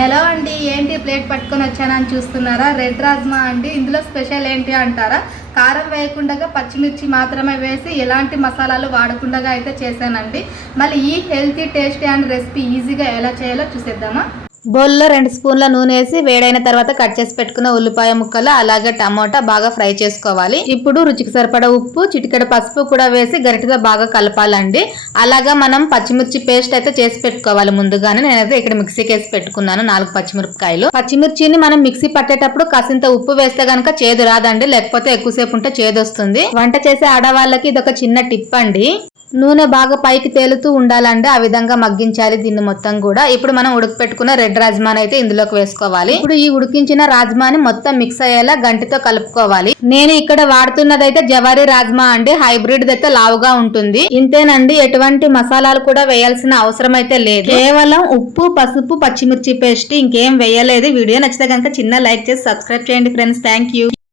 Hello అండి, ఏంటి plate పట్టుకొని వచ్చానని చూస్తున్నారా? రెడ్ రాజ్మా అండి. ఇందులో స్పెషల్ ఏంటి అంటారా? కారం వేయకుండా పచ్చిమిర్చి మాత్రమే వేసి ఎలాంటి మసాలాలు వాడకుండా అయితే చేశానండి. మళ్ళీ ఈ హెల్తీ టేస్టీ అండ్ రెసిపీ ఈజీగా ఎలా చేయాలో చూసేద్దామా? బౌల్లో 2 స్పూన్ల నూనె వేసి వేడైన తర్వాత కట్ చేసి పెట్టుకున్న ఉల్లిపాయ ముక్కలు అలాగే టమోటా బాగా ఫ్రై చేసుకోవాలి. ఇప్పుడు రుచికి సరిపడా ఉప్పు, చిటికెడు పసుపు కూడా వేసి గరిటెతో బాగా కలపాలండి. అలాగా మనం పచ్చిమిర్చి పేస్ట్ అయితే చేసి పెట్టుకోవాలి ముందుగానే. నేనైతే ఇక్కడ మిక్సీకి వేసి పెట్టుకున్నాను 4 పచ్చిమిరపకాయలు. పచ్చిమిర్చిని మనం మిక్సీ పట్టేటప్పుడు కాసింత ఉప్పు వేస్తే గనక చేదు రాదండి, లేకపోతే ఎక్కువసేపు ఉంటే చేదు వస్తుంది. వంట చేసే ఆడవాళ్ళకి ఇదొక చిన్న టిప్ అండి. నూనె బాగా పైకి తేలుతూ ఉండాలండి, ఆ విధంగా మగ్గించాలి దీన్ని మొత్తం కూడా. ఇప్పుడు మనం ఉడకపెట్టుకున్న రెడ్ రాజ్మాని అయితే ఇందులోకి వేసుకోవాలి. ఇప్పుడు ఈ ఉడికించిన రాజ్మాని మొత్తం మిక్స్ అయ్యేలా గంటితో కలుపుకోవాలి. నేను ఇక్కడ వాడుతున్నదైతే జవారీ రాజ్మా అండి, హైబ్రిడ్ అయితే లావుగా ఉంటుంది. ఇంతేనండి, ఎటువంటి మసాలాలు కూడా వేయాల్సిన అవసరం అయితే లేదు. కేవలం ఉప్పు, పసుపు, పచ్చిమిర్చి పేస్ట్, ఇంకేం వేయలేదు. వీడియో నచ్చితే కనుక చిన్న లైక్ చేసి సబ్స్క్రైబ్ చేయండి ఫ్రెండ్స్. Thank you.